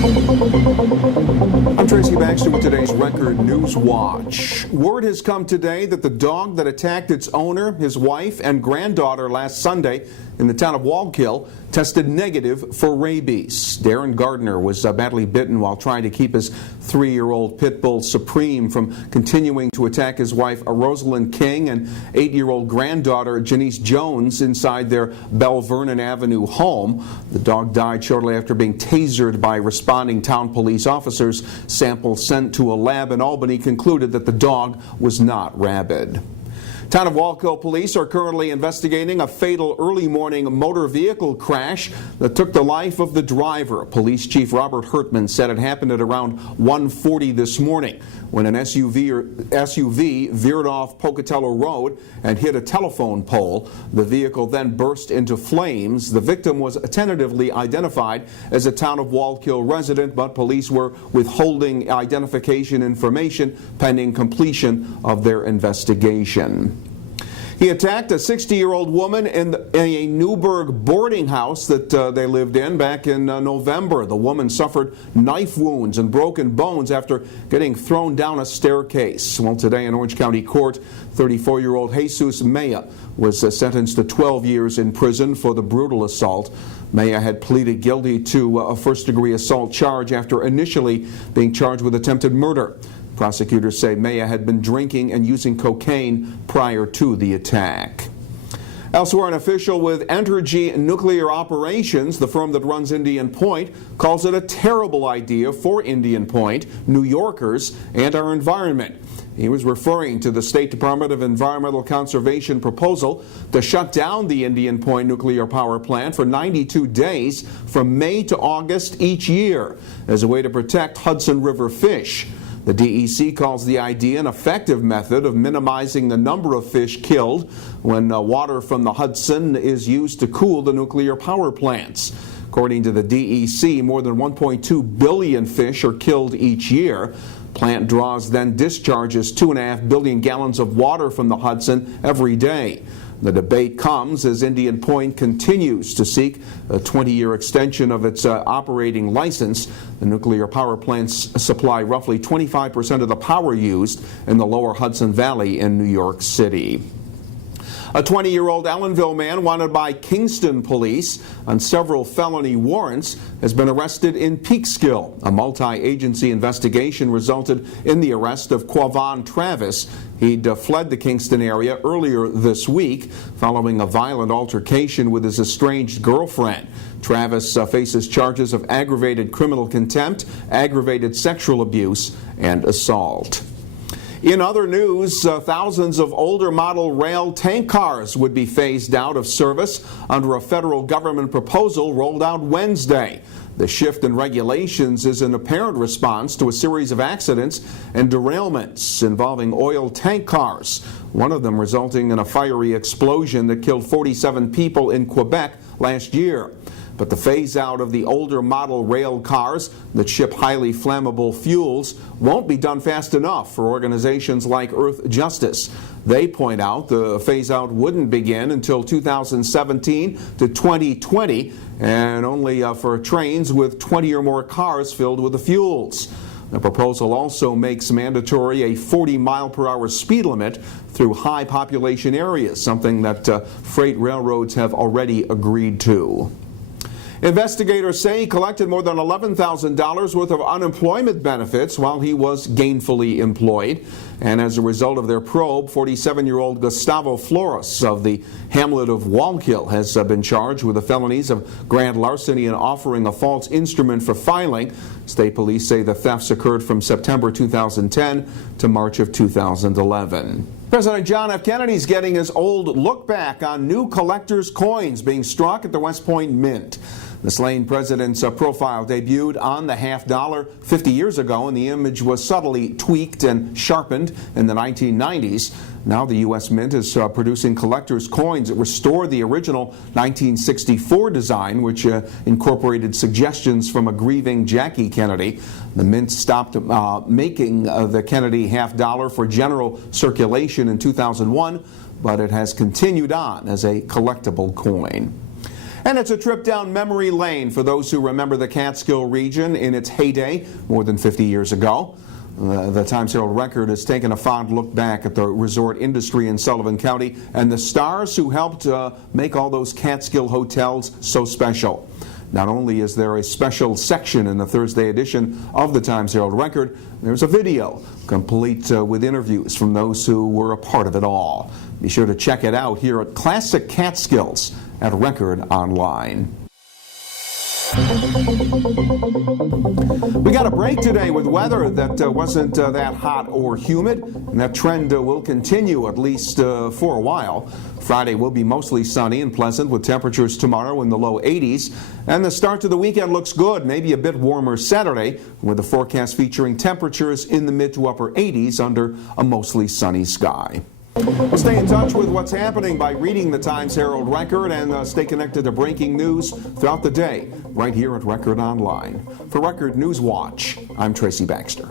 I'm Tracy Baxter with today's Record Newswatch. Word has come today that the dog that attacked its owner, his wife, and granddaughter last Sunday in the town of Wallkill tested negative for rabies. Darren Gardner was badly bitten while trying to keep his 3-year-old pit bull Supreme from continuing to attack his wife Rosalind King and 8-year-old granddaughter Janice Jones inside their Bell Vernon Avenue home. The dog died shortly after being tasered by responding town police officers. Samples sent to a lab in Albany concluded that the dog was not rabid. Town of Wallkill police are currently investigating a fatal early morning motor vehicle crash that took the life of the driver. Police Chief Robert Hertman said it happened at around 1:40 this morning when an SUV veered off Pocatello Road and hit a telephone pole. The vehicle then burst into flames. The victim was tentatively identified as a Town of Wallkill resident, but police were withholding identification information pending completion of their investigation. He attacked a 60-year-old woman in a Newburgh boarding house that they lived in back in November. The woman suffered knife wounds and broken bones after getting thrown down a staircase. Well, today in Orange County Court, 34-year-old Jesus Maya was sentenced to 12 years in prison for the brutal assault. Maya had pleaded guilty to a first-degree assault charge after initially being charged with attempted murder. Prosecutors say Maya had been drinking and using cocaine prior to the attack. Elsewhere, an official with Entergy Nuclear Operations, the firm that runs Indian Point, calls it a terrible idea for Indian Point, New Yorkers, and our environment. He was referring to the State Department of Environmental Conservation proposal to shut down the Indian Point nuclear power plant for 92 days from May to August each year as a way to protect Hudson River fish. The DEC calls the idea an effective method of minimizing the number of fish killed when water from the Hudson is used to cool the nuclear power plants. According to the DEC, more than 1.2 billion fish are killed each year. Plant draws then discharges 2.5 billion gallons of water from the Hudson every day. The debate comes as Indian Point continues to seek a 20-year extension of its operating license. The nuclear power plants supply roughly 25% of the power used in the lower Hudson Valley in New York City. A 20-year-old Ellenville man wanted by Kingston police on several felony warrants has been arrested in Peekskill. A multi-agency investigation resulted in the arrest of Quavon Travis. He'd fled the Kingston area earlier this week following a violent altercation with his estranged girlfriend. Travis faces charges of aggravated criminal contempt, aggravated sexual abuse, and assault. In other news, thousands of older model rail tank cars would be phased out of service under a federal government proposal rolled out Wednesday. The shift in regulations is an apparent response to a series of accidents and derailments involving oil tank cars, one of them resulting in a fiery explosion that killed 47 people in Quebec last year. But the phase-out of the older model rail cars that ship highly flammable fuels won't be done fast enough for organizations like Earth Justice. They point out the phase-out wouldn't begin until 2017 to 2020, and only for trains with 20 or more cars filled with the fuels. The proposal also makes mandatory a 40-mile-per-hour speed limit through high population areas, something that freight railroads have already agreed to. Investigators say he collected more than $11,000 worth of unemployment benefits while he was gainfully employed. And as a result of their probe, 47-year-old Gustavo Flores of the hamlet of Wallkill has been charged with the felonies of grand larceny and offering a false instrument for filing. State police say the thefts occurred from September 2010 to March of 2011. President John F. Kennedy's getting his old look back on new collector's coins being struck at the West Point Mint. The slain president's profile debuted on the half-dollar 50 years ago, and the image was subtly tweaked and sharpened in the 1990s. Now the U.S. Mint is producing collector's coins that restore the original 1964 design, which incorporated suggestions from a grieving Jackie Kennedy. The Mint stopped making the Kennedy half-dollar for general circulation in 2001, but it has continued on as a collectible coin. And it's a trip down memory lane for those who remember the Catskill region in its heyday more than 50 years ago. The Times-Herald Record has taken a fond look back at the resort industry in Sullivan County and the stars who helped make all those Catskill hotels so special. Not only is there a special section in the Thursday edition of the Times-Herald Record, there's a video complete with interviews from those who were a part of it all. Be sure to check it out here at Classic Catskills at Record Online. We got a break today with weather that wasn't that hot or humid, and that trend will continue at least for a while. Friday will be mostly sunny and pleasant with temperatures tomorrow in the low 80s, and the start to the weekend looks good, maybe a bit warmer Saturday with the forecast featuring temperatures in the mid to upper 80s under a mostly sunny sky. We'll stay in touch with what's happening by reading the Times-Herald Record and stay connected to breaking news throughout the day right here at Record Online. For Record Newswatch, I'm Tracy Baxter.